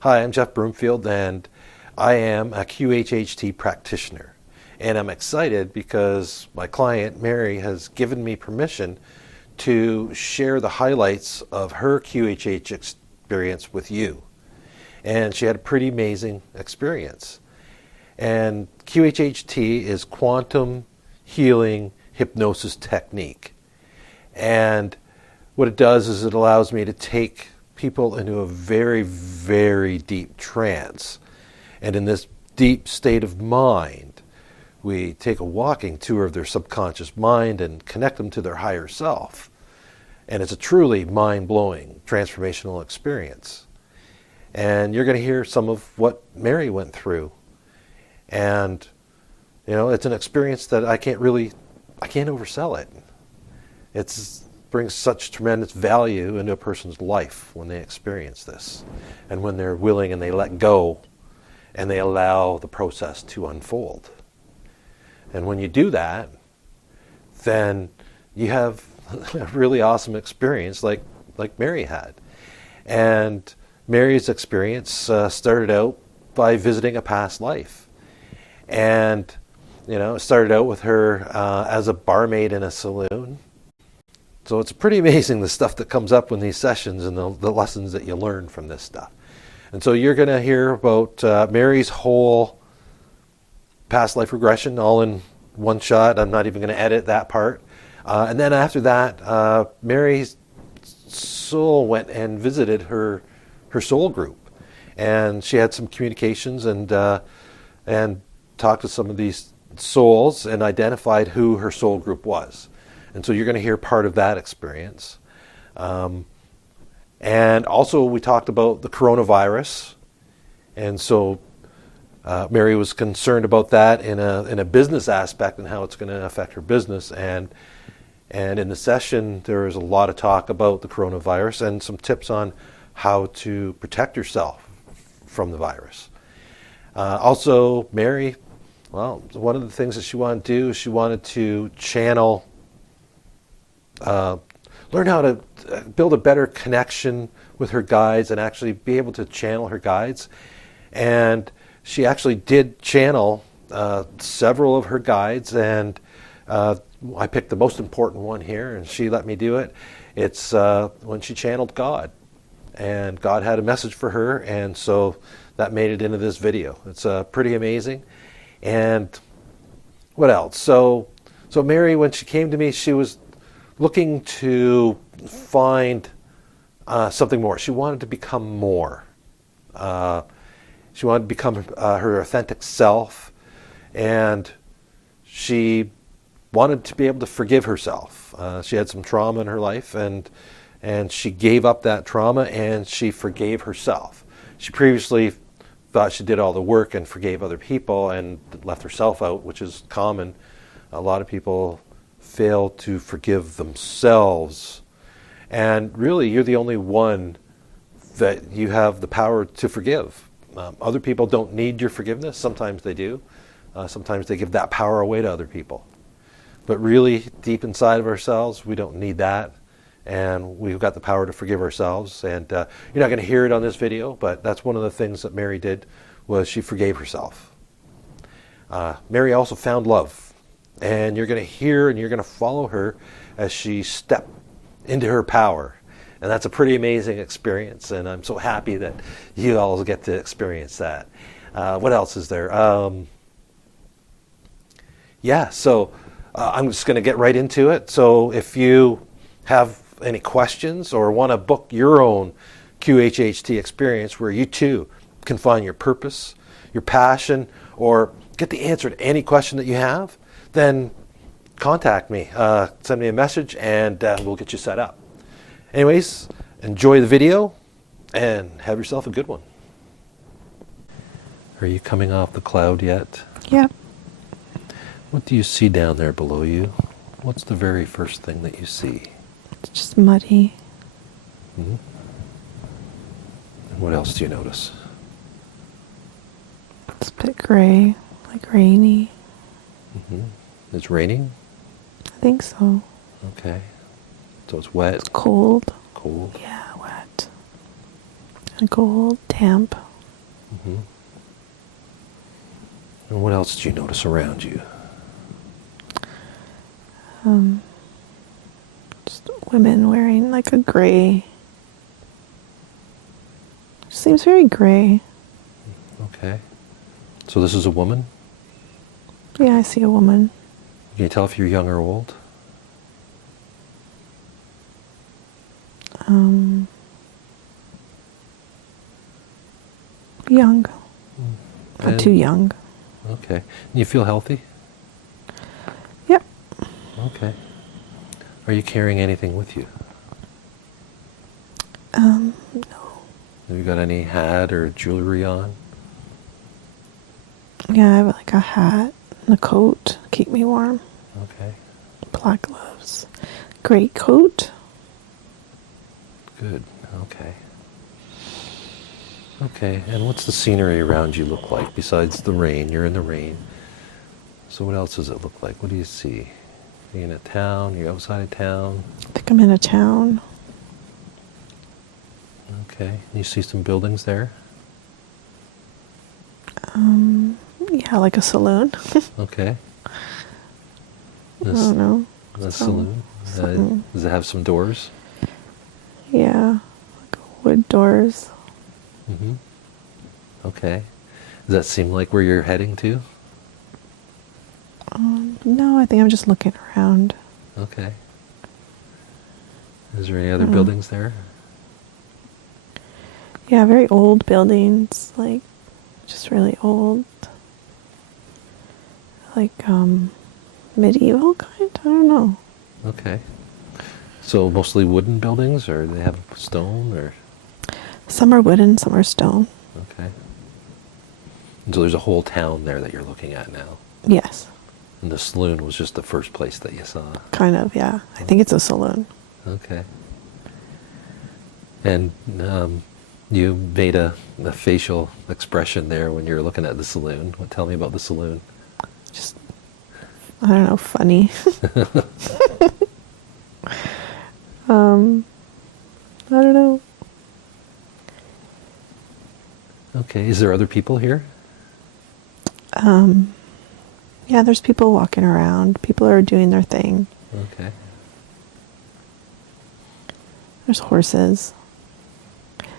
Hi, I'm Jeff Broomfield, and I am a QHHT practitioner. And I'm excited because my client, Mary, has given me permission to share the highlights of her QHH experience with you. And she had a pretty amazing experience. And QHHT is Quantum Healing Hypnosis Technique. And what it does is it allows me to take people into a very, very deep trance. And in this deep state of mind, we take a walking tour of their subconscious mind and connect them to their higher self. And it's a truly mind-blowing, transformational experience. And you're going to hear some of what Mary went through. And, you know, it's an experience that I can't oversell it. It brings such tremendous value into a person's life when they experience this. And when they're willing and they let go and they allow the process to unfold. And when you do that, then you have a really awesome experience like Mary had. And Mary's experience started out by visiting a past life. And, you know, it started out with her as a barmaid in a saloon. So it's pretty amazing the stuff that comes up in these sessions and the lessons that you learn from this stuff. And so you're going to hear about Mary's whole past life regression all in one shot. I'm not even going to edit that part. And then after that, Mary's soul went and visited her soul group. And she had some communications and talked to some of these souls and identified who her soul group was. And so you're going to hear part of that experience. And also we talked about the coronavirus. And so Mary was concerned about that in a business aspect and how it's going to affect her business. And in the session, there was a lot of talk about the coronavirus and some tips on how to protect yourself from the virus. Also, Mary, well, one of the things that she wanted to do is she wanted to channel, learn how to build a better connection with her guides and actually be able to channel her guides. And she actually did channel several of her guides, and I picked the most important one here, and she let me do it. It's when she channeled God, and God had a message for her, and so that made it into this video. It's pretty amazing. And what else? So Mary, when she came to me, she was looking to find something more. She wanted to become more. She wanted to become her authentic self, and she wanted to be able to forgive herself. She had some trauma in her life, and she gave up that trauma, and she forgave herself. She previously thought she did all the work and forgave other people and left herself out, which is common. A lot of people fail to forgive themselves. And really, you're the only one that you have the power to forgive. Other people don't need your forgiveness. Sometimes they do. Sometimes they give that power away to other people. But really, deep inside of ourselves, we don't need that. And we've got the power to forgive ourselves. And you're not going to hear it on this video, but that's one of the things that Mary did, was she forgave herself. Mary also found love. And you're going to hear and you're going to follow her as she stepped into her power. And that's a pretty amazing experience. And I'm so happy that you all get to experience that. What else is there? I'm just going to get right into it. So if you have any questions or want to book your own QHHT experience where you too can find your purpose, your passion, or get the answer to any question that you have, then contact me. Send me a message and we'll get you set up. Anyways, enjoy the video and have yourself a good one. Are you coming off the cloud yet? Yep. What do you see down there below you? What's the very first thing that you see? It's just muddy. Mm-hmm. And what else do you notice? It's a bit gray, like rainy. Mm-hmm. It's raining? I think so. Okay. So it's wet? It's cold. Cold? Yeah, wet. And cold, damp. Mm-hmm. And what else do you notice around you? Just women wearing like a gray. Seems very gray. Okay. So this is a woman? Yeah, I see a woman. Can you tell if you're young or old? Young. Not And- too young. Okay. And you feel healthy? Yep. Okay. Are you carrying anything with you? No. Have you got any hat or jewelry on? Yeah, I have like a hat and a coat. Keep me warm. Okay. Black gloves. Gray coat. Good. Okay. Okay. And what's the scenery around you look like besides the rain? You're in the rain. So what else does it look like? What do you see? Are you in a town? Are you outside of town? I think I'm in a town. Okay. You see some buildings there? Yeah, like a saloon. Okay. I don't know. A saloon? something. Does it have some doors? Yeah, like wood doors. Mm-hmm. Okay. Does that seem like where you're heading to? No, I think I'm just looking around. Okay. Is there any other buildings there? Yeah, very old buildings, like just really old. Like medieval kind? I don't know. Okay. So mostly wooden buildings, or they have stone, or? Some are wooden, some are stone. Okay. And so there's a whole town there that you're looking at now. Yes, And the saloon was just the first place that you saw. kind of, yeah. I think it's a saloon. Okay. And you made a facial expression there when you were looking at the saloon. Tell me about the saloon. Just, I don't know, funny. I don't know. Okay. Is there other people here? Yeah, there's people walking around. People are doing their thing. Okay. There's horses.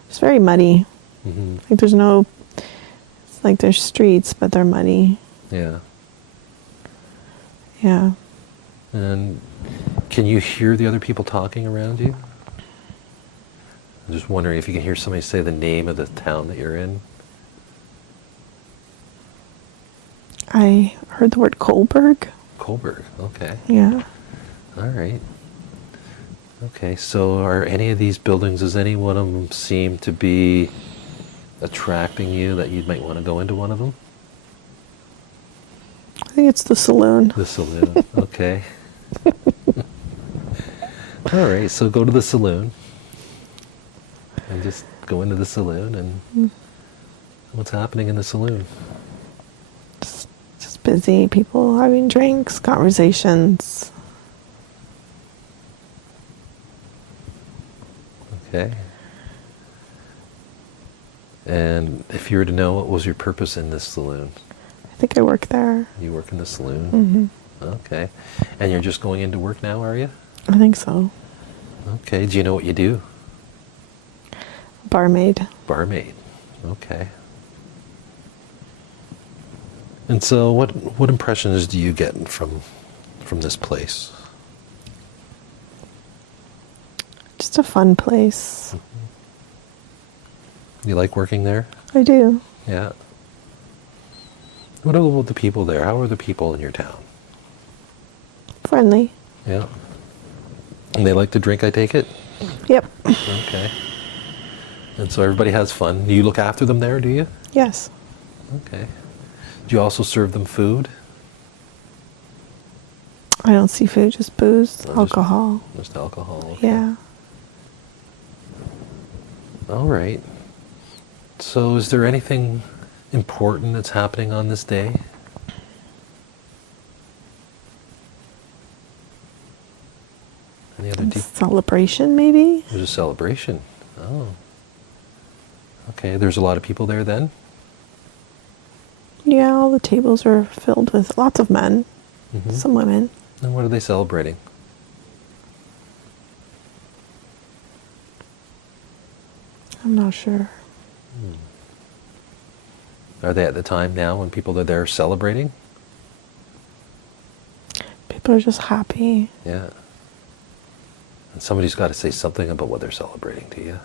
It's very muddy. Mm-hmm. Like there's no, it's like there's streets, but they're muddy. Yeah. Yeah. And can you hear the other people talking around you? I'm just wondering if you can hear somebody say the name of the town that you're in. I heard the word Kohlberg. Kohlberg. Okay. Yeah. All right. Okay. So are any of these buildings, does any one of them seem to be attracting you that you might want to go into one of them? I think it's the saloon. The saloon. Okay. All right. So go to the saloon. And just go into the saloon and what's happening in the saloon? Just busy. People having drinks, conversations. Okay. And if you were to know, what was your purpose in this saloon? I think I work there. You work in the saloon? Okay. And you're just going into work now, are you? I think so. Okay. Do you know what you do? Barmaid. Barmaid. Okay. And so what impressions do you get from this place? Just a fun place. You like working there? I do. Yeah. What about the people there? How are the people in your town? Friendly. Yeah. And they like to drink, I take it? Yep. Okay. And so everybody has fun. Do you look after them there, do you? Yes. Okay. Do you also serve them food? I don't see food, just booze, Oh, just- alcohol. Just alcohol. Okay. Yeah. All right. So is there anything important that's happening on this day? Any other deep? Celebration, maybe? There's a celebration. Oh. Okay, there's a lot of people there then? Yeah, all the tables are filled with lots of men, some women. And what are they celebrating? I'm not sure. Are they at the time now when people are there celebrating? People are just happy. Yeah. And somebody's got to say something about what they're celebrating to you.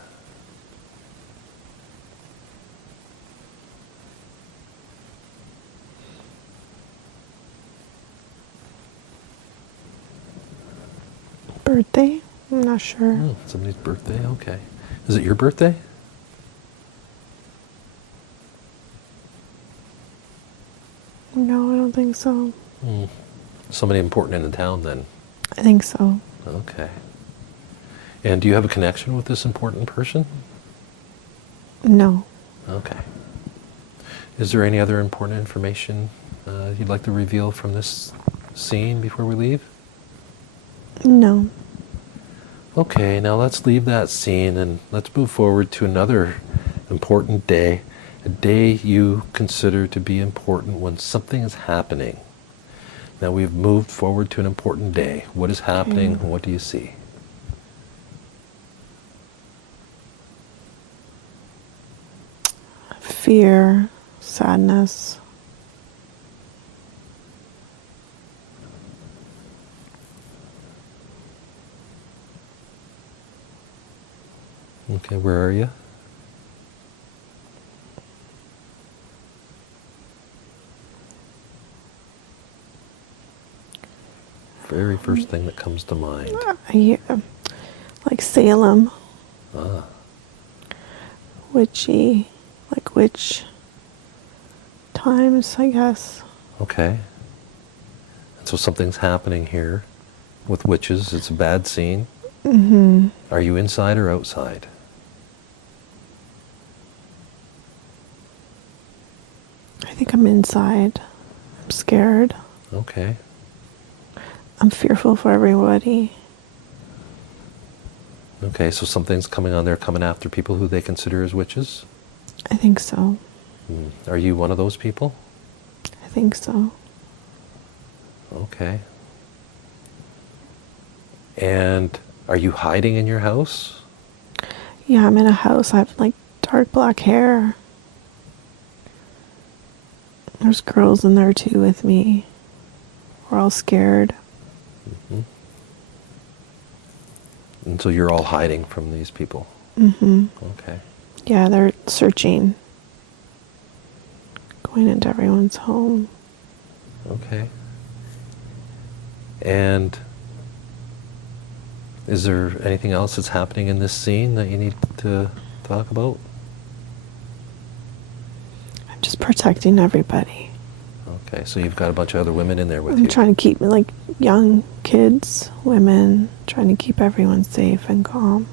Birthday? I'm not sure. Oh, somebody's birthday? Okay. Is it your birthday? No, I don't think so. Somebody important in the town then? I think so. Okay. And do you have a connection with this important person? No. Okay. Is there any other important information you'd like to reveal from this scene before we leave? No. Okay, now let's leave that scene and let's move forward to another important day, a day you consider to be important when something is happening. Now we've moved forward to an important day. What is happening? Okay. What do you see? Fear, sadness. Okay, where are you? Very first thing that comes to mind. I hear, like Salem. Ah, Witchy, like witch times, I guess. okay. And so something's happening here with witches. It's a bad scene. Are you inside or outside? I think I'm inside. I'm scared. Okay. I'm fearful for everybody. Okay, so something's coming on there, coming after people who they consider as witches? I think so. Are you one of those people? I think so. Okay. And are you hiding in your house? Yeah, I'm in a house. I have like dark black hair. There's girls in there too with me. We're all scared. And so you're all hiding from these people? Okay. Yeah, they're searching. Going into everyone's home. Okay. And is there anything else that's happening in this scene that you need to talk about? I'm just protecting everybody. Okay, so you've got a bunch of other women in there with I'm you. trying to keep like young kids, women, trying to keep everyone safe and calm.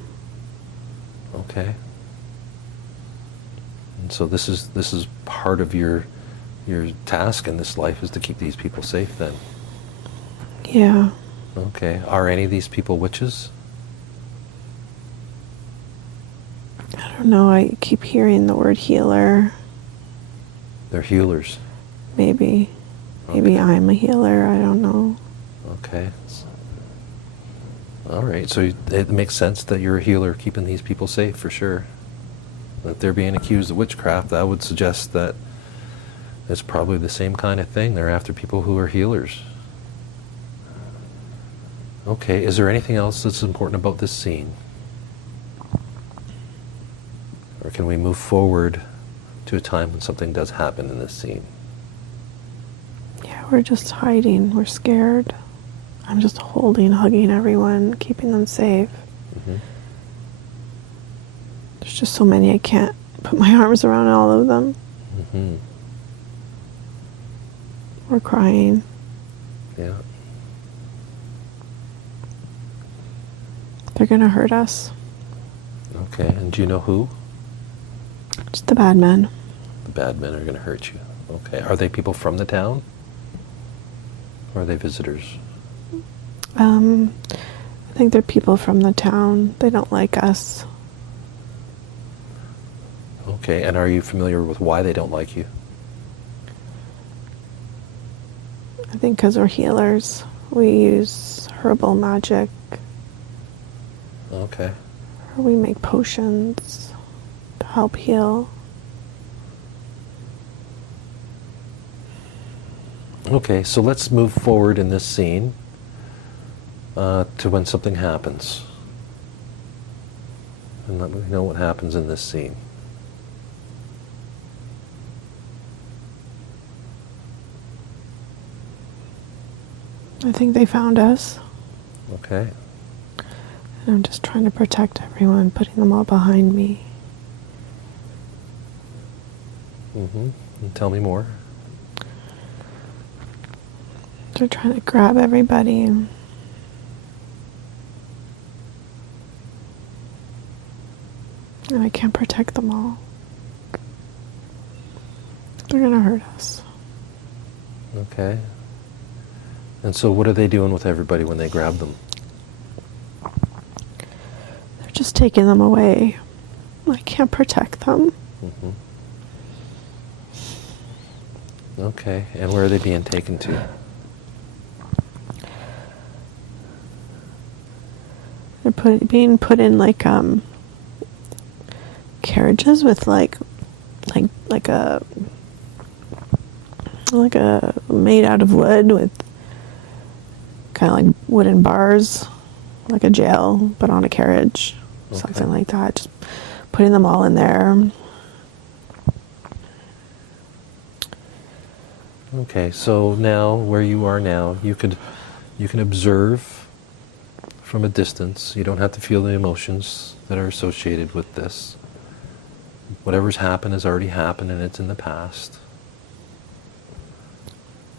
Okay. And so this is part of your task in this life is to keep these people safe then. Yeah. Okay. Are any of these people witches? I don't know. I keep hearing the word healer. They're healers. Maybe. Maybe I'm a healer. I don't know. Okay. All right. So it makes sense that you're a healer keeping these people safe for sure. If they're being accused of witchcraft, that would suggest that it's probably the same kind of thing. They're after people who are healers. Okay. Is there anything else that's important about this scene? Or can we move forward to a time when something does happen in this scene? Yeah, we're just hiding. We're scared. I'm just holding, hugging everyone, keeping them safe. There's just so many, I can't put my arms around all of them. We're crying. Yeah. They're gonna hurt us. Okay. And do you know who? Just the bad men. The bad men are going to hurt you. Okay. Are they people from the town? Or are they visitors? I think they're people from the town. They don't like us. Okay. And are you familiar with why they don't like you? I think because we're healers, we use herbal magic, Okay. or we make potions to help heal. Okay, so let's move forward in this scene to when something happens. And let me know what happens in this scene. I think they found us. Okay. And I'm just trying to protect everyone, putting them all behind me. Mm-hmm. And tell me more. They're trying to grab everybody. And I can't protect them all. They're gonna hurt us. Okay. And so what are they doing with everybody when they grab them? They're just taking them away. I can't protect them. Mm-hmm. Okay, and where are they being taken to? They're being put in like carriages with like a made out of wood with kind of like wooden bars, like a jail, but on a carriage, something like that. Just putting them all in there. Okay, so now where you are now, you can observe from a distance. You don't have to feel the emotions that are associated with this. Whatever's happened has already happened and it's in the past.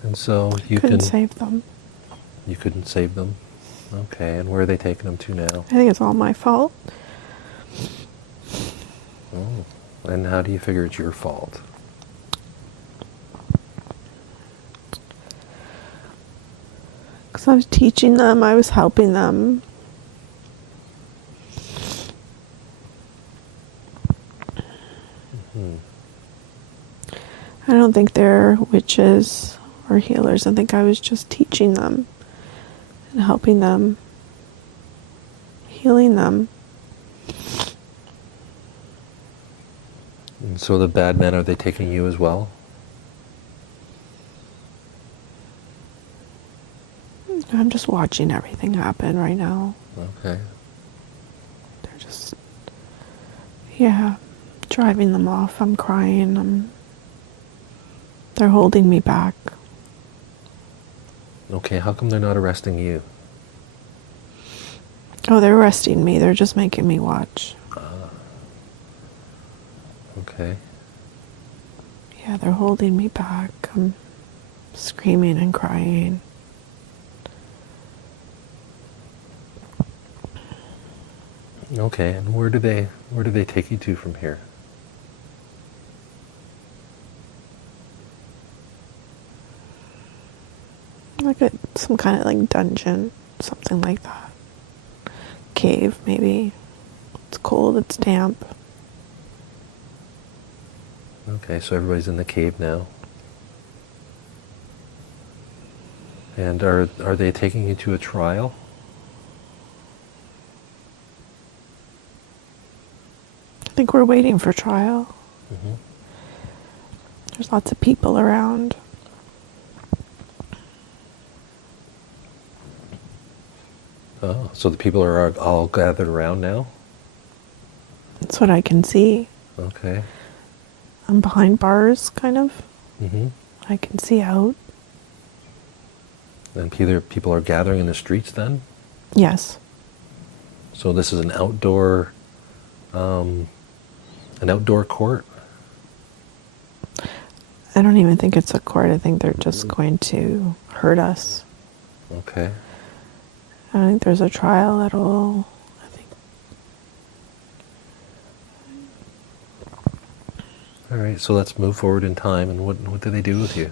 And so you Couldn't can save them. You couldn't save them. Okay, and where are they taking them to now? I think it's all my fault. Oh, and how do you figure it's your fault? Because I was teaching them, I was helping them. Mm-hmm. I don't think they're witches or healers. I think I was just teaching them and helping them, healing them. And so the bad men, are they taking you as well? I'm just watching everything happen right now. Okay. They're just, yeah, driving them off. I'm crying. They're holding me back. Okay, how come they're not arresting you? Oh, they're arresting me. They're just making me watch. Okay. Yeah, they're holding me back. I'm screaming and crying. Okay, and where do they take you to from here? Like some kind of like dungeon, something like that. Cave, maybe. It's cold, it's damp. Okay, so everybody's in the cave now. And are they taking you to a trial? I think we're waiting for trial. Mm-hmm. There's lots of people around. Oh, so the people are all gathered around now? That's what I can see. Okay. I'm behind bars, kind of. Mm-hmm. I can see out. And people are gathering in the streets then? Yes. So this is an outdoor court? I don't even think it's a court. I think they're just going to hurt us. Okay. I don't think there's a trial at all. I think. All right, so let's move forward in time. And what do they do with you?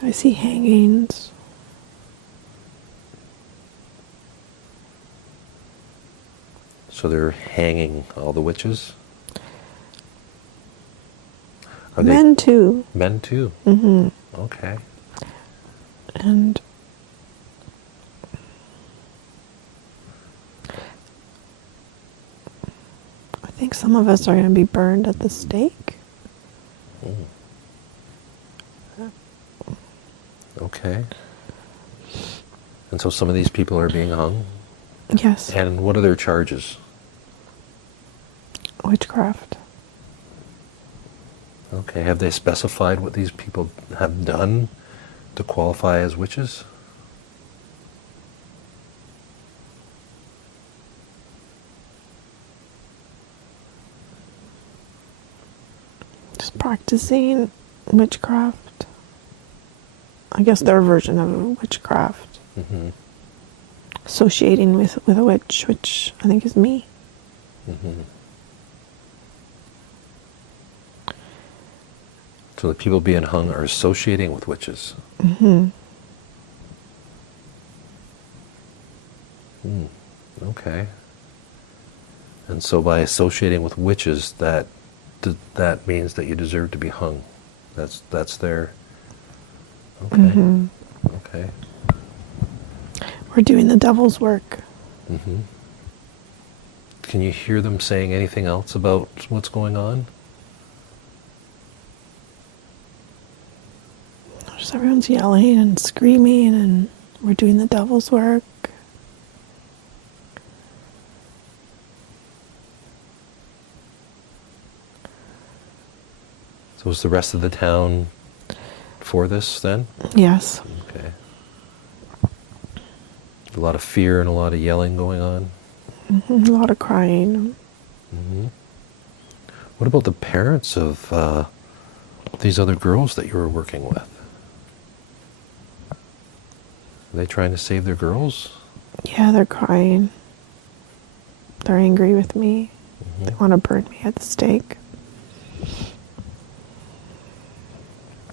I see hangings. So they're hanging all the witches? Are Men too. Men too? Mm-hmm. Okay. And I think some of us are going to be burned at the stake. Mm. Okay. And so some of these people are being hung? Yes. And what are their charges? Witchcraft. Okay. Have they specified what these people have done to qualify as witches? Just practicing witchcraft. I guess their version of witchcraft. Mm-hmm. Associating with a witch, which I think is me. Mm-hmm. So the people being hung are associating with witches. Mm-hmm. Okay. And so by associating with witches, that means that you deserve to be hung. That's their. Okay. Mm-hmm. Okay. We're doing the devil's work. Mm-hmm. Can you hear them saying anything else about what's going on? Just everyone's yelling and screaming, and we're doing the devil's work. So is the rest of the town for this then? Yes. Okay. A lot of fear and a lot of yelling going on. Mm-hmm. A lot of crying. Mm-hmm. What about the parents of these other girls that you were working with? Are they trying to save their girls? Yeah, they're crying. They're angry with me. Mm-hmm. They want to burn me at the stake.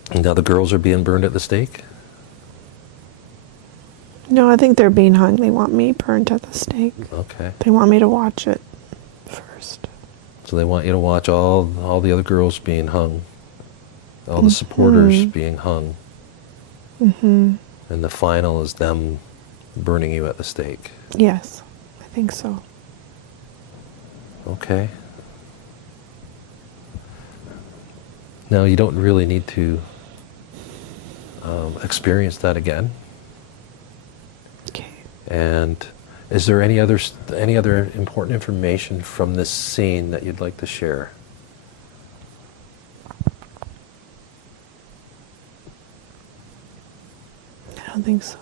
And now the girls are being burned at the stake? No, I think they're being hung. They want me burnt at the stake. Okay. They want me to watch it first. So they want you to watch all the other girls being hung, all the supporters being hung, Mm-hmm. and the final is them burning you at the stake. Yes, I think so. Okay. Now you don't really need to experience that again. Okay. And is there any other important information from this scene that you'd like to share? I don't think so.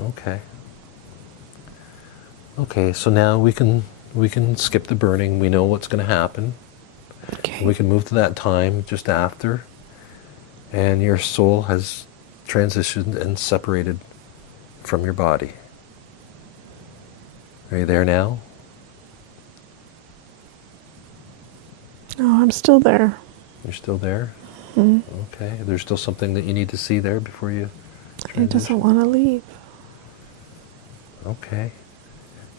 Okay. Okay, so now we can skip the burning. We know what's going to happen. Okay. We can move to that time just after, and your soul has transitioned and separated from your body. Are you there now? No, I'm still there. You're still there? Mm-hmm. Okay. There's still something that you need to see there before you It transition? doesn't want to leave. Okay.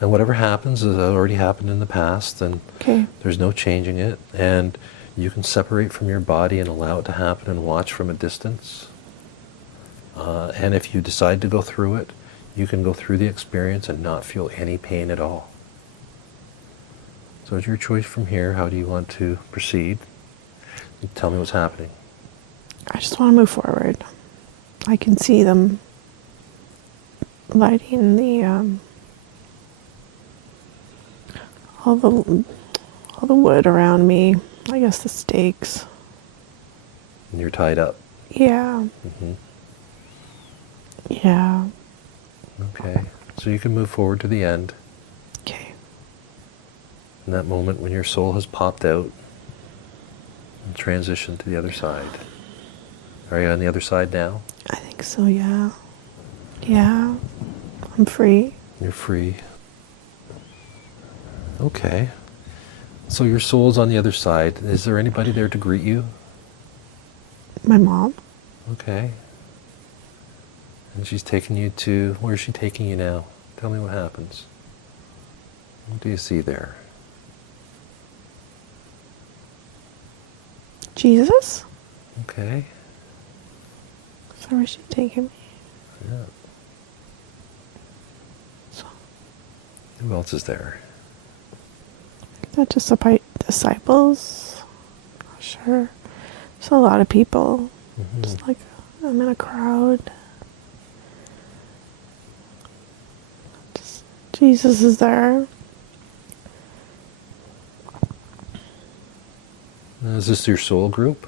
Now whatever happens has already happened in the past, and Okay. there's no changing it, and you can separate from your body and allow it to happen and watch from a distance. And if you decide to go through it, you can go through the experience and not feel any pain at all. So it's your choice from here. How do you want to proceed? Tell me what's happening. I just want to move forward. I can see them lighting the all the wood around me. I guess the stakes. And you're tied up. Yeah. Mm-hmm. Yeah. Okay. So you can move forward to the end. Okay. In that moment when your soul has popped out and transitioned to the other side. Are you on the other side now? I think so, yeah. Yeah. I'm free. You're free. Okay. So your soul's on the other side. Is there anybody there to greet you? My mom. Okay. And she's taking you to, where's she taking you now? Tell me what happens. What do you see there? Jesus? Okay. So where's she taking me? Yeah. So, Who else is there? is that just the disciples? Not sure. There's a lot of people. Mm-hmm. Just like I'm in a crowd. Just, Jesus is there. Is this your soul group?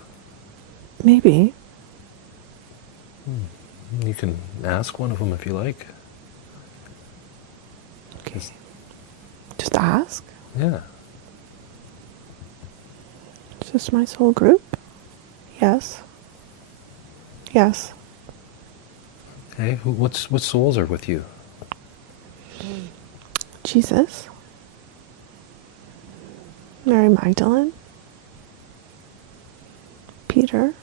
Maybe. You can ask one of them if you like. Okay. Just ask. Yeah. Is this my soul group? Yes. Yes. Okay. What souls are with you? Jesus. Mary Magdalene. Peter.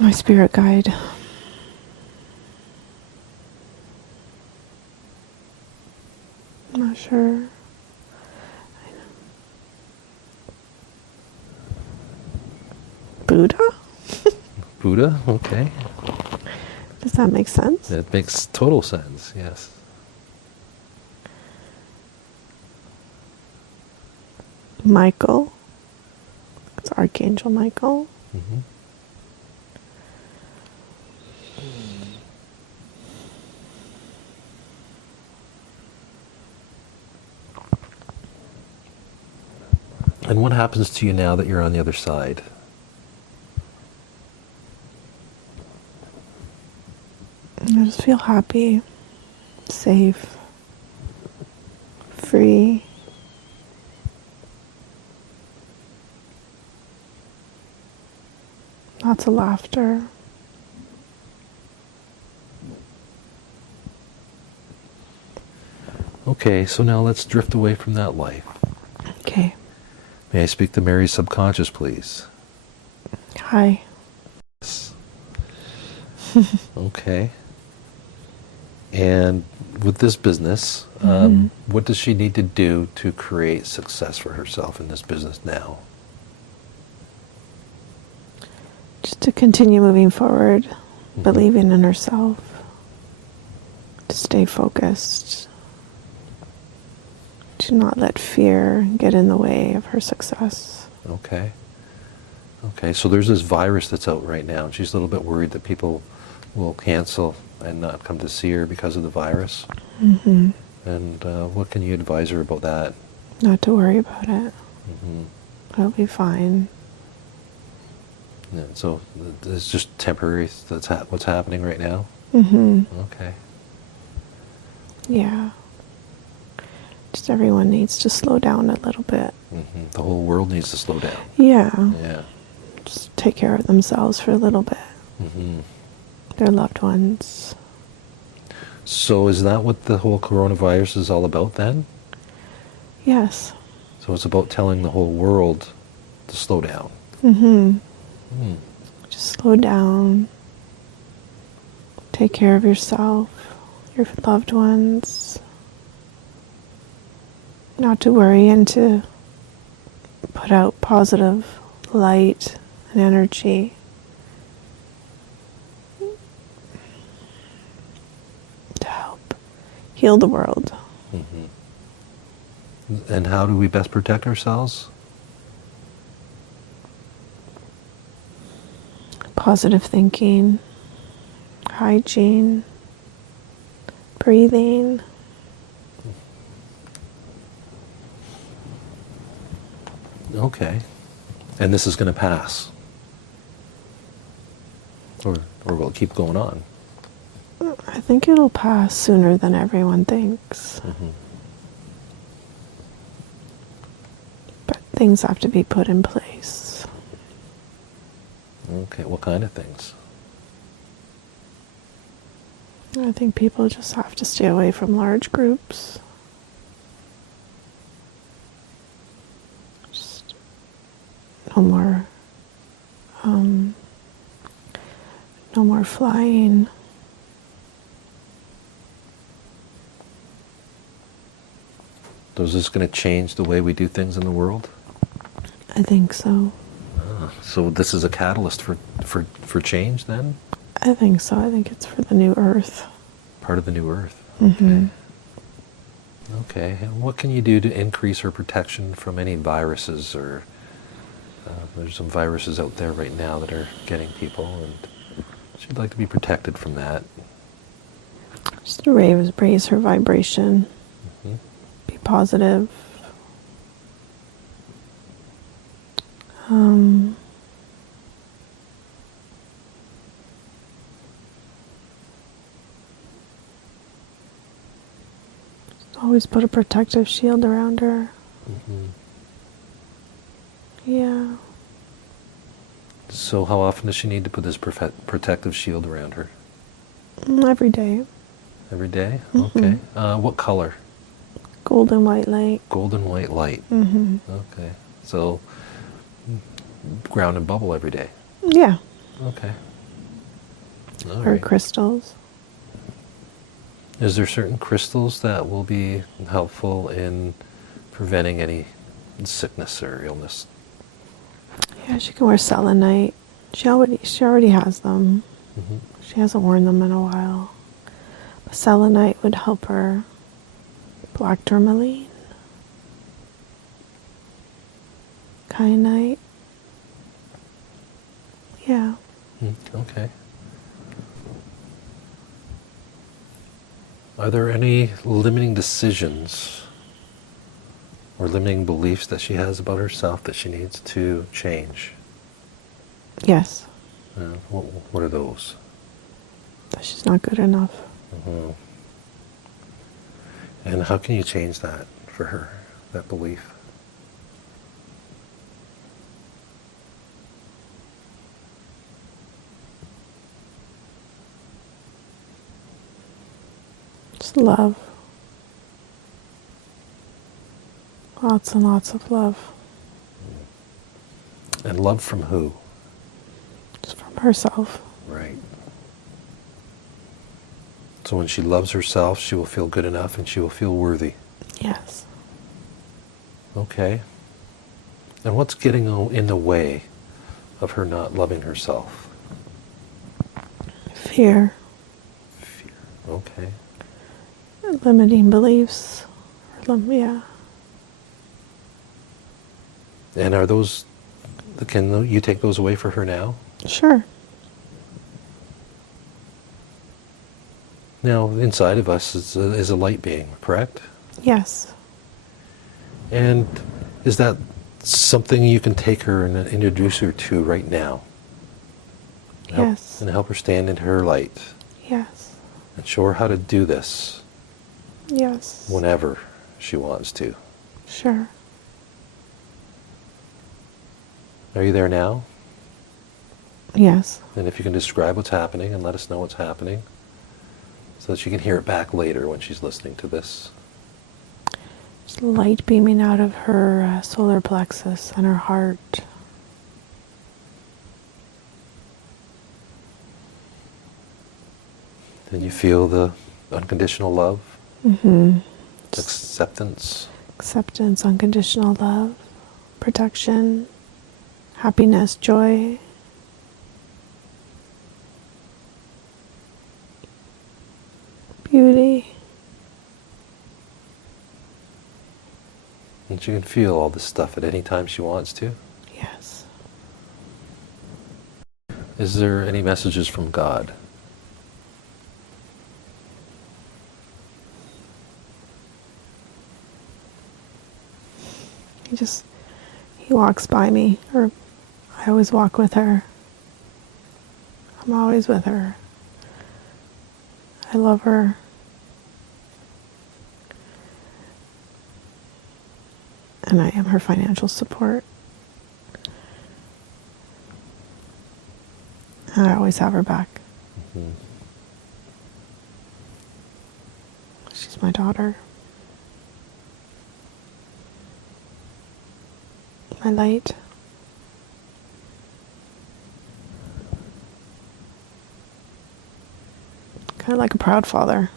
My spirit guide. I'm not sure. Buddha? Buddha? Okay. Does that make sense? That makes total sense, yes. Michael. It's Archangel Michael. Mm-hmm. And what happens to you now that you're on the other side? I just feel happy, safe, free. Lots of laughter. Okay, so now let's drift away from that life. Okay. May I speak to Mary's subconscious, please? Hi. Yes. Okay. And with this business, what does she need to do to create success for herself in this business now? Just to continue moving forward, believing in herself, to stay focused, to not let fear get in the way of her success. Okay. Okay, so there's this virus that's out right now, and she's a little bit worried that people will cancel and not come to see her because of the virus. Mm-hmm. And what can you advise her about that? Not to worry about it. Mm-hmm. It'll be fine. Yeah, so it's just temporary. That's what's happening right now? Mm-hmm. Okay. Yeah. Just everyone needs to slow down a little bit. Mm-hmm. The whole world needs to slow down. Yeah. Yeah. Just take care of themselves for a little bit. Mm-hmm. Their loved ones. So is that what the whole coronavirus is all about then? Yes. So it's about telling the whole world to slow down. Mm-hmm. Mm. Just slow down. Take care of yourself, your loved ones. Not to worry, and to put out positive light and energy. To help heal the world. Mm-hmm. And how do we best protect ourselves? Positive thinking, hygiene, breathing. Okay. And this is going to pass? Or will it keep going on? I think it'll pass sooner than everyone thinks. Mm-hmm. But things have to be put in place. Okay, what kind of things? I think people just have to stay away from large groups. Just no more flying. So is this going to change the way we do things in the world? I think so. So this is a catalyst for change then? I think so. I think it's for the new earth. Part of the new earth. Mm-hmm. Okay. And what can you do to increase her protection from any viruses or there's some viruses out there right now that are getting people, and she'd like to be protected from that. Just raise her vibration. Mm-hmm. Be positive. Just always put a protective shield around her. Mm-hmm. Yeah. So how often does she need to put this protective shield around her? Every day. Every day? Mm-hmm. Okay. What color? Golden white light. Golden white light. Mm-hmm. Okay. So ground and bubble every day. Yeah. Okay. All Or right. crystals. Is there certain crystals that will be helpful in preventing any sickness or illness? Yeah, she can wear selenite. She already has them. Mm-hmm. She hasn't worn them in a while. But selenite would help her. Black tourmaline. Kyanite. Yeah. Okay. Are there any limiting decisions or limiting beliefs that she has about herself that she needs to change? Yes. What are those? That she's not good enough. Mm-hmm. And how can you change that for her, that belief? Just love. Lots and lots of love. And love from who? Just from herself. Right. So when she loves herself, she will feel good enough and she will feel worthy. Yes. Okay. And what's getting in the way of her not loving herself? Fear. Fear. Okay. Limiting beliefs. Yeah. And are those, can you take those away for her now? Sure. Now, inside of us is a light being, correct? Yes. And is that something you can take her and introduce her to right now? Yes. And help her stand into her light. Yes. And show her how to do this. Yes. Whenever she wants to. Sure. Are you there now? Yes. And if you can describe what's happening and let us know what's happening so that she can hear it back later when she's listening to this. Just light beaming out of her solar plexus and her heart. Then you feel the unconditional love, Mm-hmm. acceptance. Acceptance, unconditional love, protection, happiness, joy. Beauty. And she can feel all this stuff at any time she wants to. Yes. Is there any messages from God? He walks by me, or I always walk with her. I'm always with her. I love her. And I am her financial support. And I always have her back. Mm-hmm. She's my daughter. My light. Kind of like a proud father.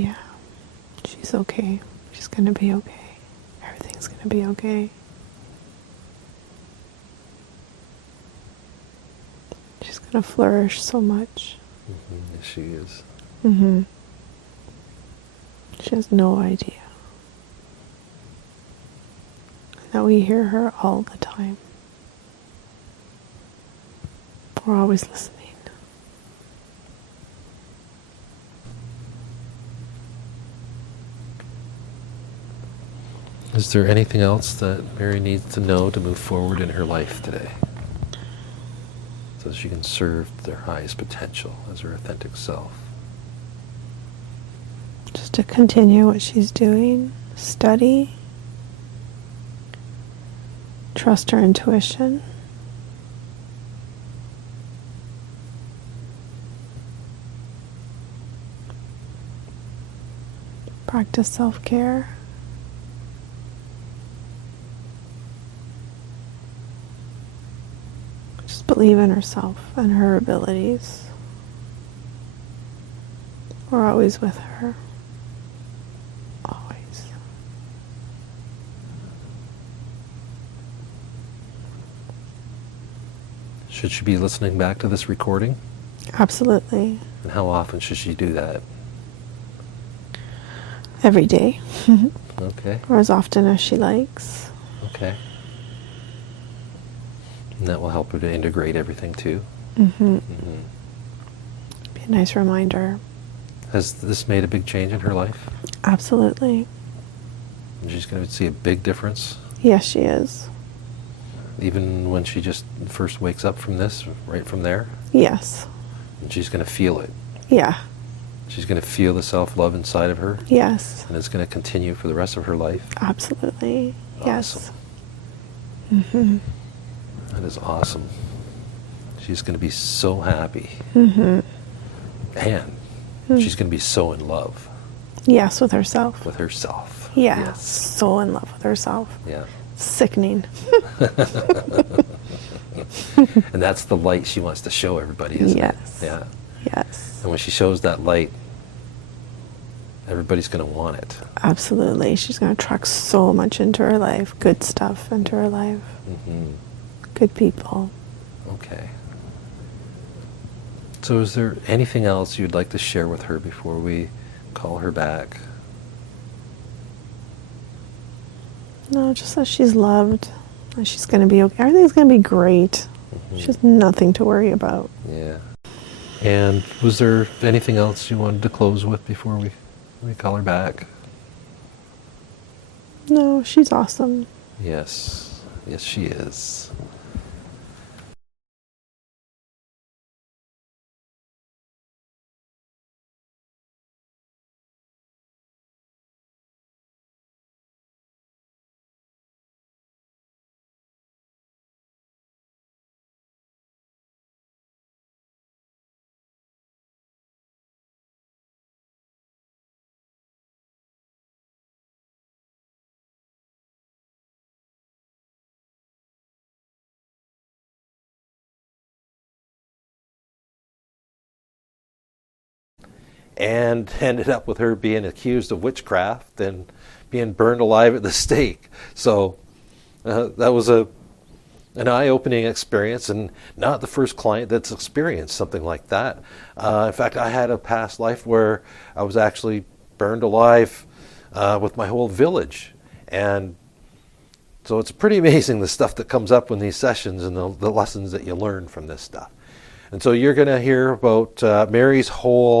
Yeah. She's okay. She's going to be okay. Everything's going to be okay. She's going to flourish so much. Yes, she is. She has no idea. That we hear her all the time. We're always listening. Is there anything else that Mary needs to know to move forward in her life today, so that she can serve their highest potential as her authentic self? Just to continue what she's doing, study, trust her intuition, practice self-care, just believe in herself and her abilities. We're always with her. Always. Should she be listening back to this recording? Absolutely. And how often should she do that? Every day. Okay. Or as often as she likes. Okay. And that will help her to integrate everything too. Be a nice reminder. Has this made a big change in her life? Absolutely. And she's going to see a big difference, Yes, she is. even when she just first wakes up from this, right from there? Yes. And she's going to feel it. Yeah. She's going to feel the self-love inside of her, Yes. and it's going to continue for the rest of her life. Absolutely. Yes. Awesome. That is awesome. She's going to be so happy. And she's going to be so in love Yes, with herself. with herself. Yeah. Yes. So in love with herself. Yeah. Sickening. And that's the light she wants to show everybody, isn't Yes. it? Yeah. Yes. And when she shows that light, everybody's going to want it. Absolutely. She's going to attract so much into her life. Good stuff into her life. Good people. Okay. So is there anything else you'd like to share with her before we call her back? No, just that she's loved. And she's going to be okay. Everything's going to be great. She has nothing to worry about. Yeah. And was there anything else you wanted to close with before we call her back? No, she's awesome. Yes. Yes, she is. And ended up with her being accused of witchcraft and being burned alive at the stake. So that was an eye-opening experience, and not the first client that's experienced something like that. In fact, I had a past life where I was actually burned alive with my whole village. And so it's pretty amazing the stuff that comes up in these sessions and the lessons that you learn from this stuff. And so you're going to hear about Mary's whole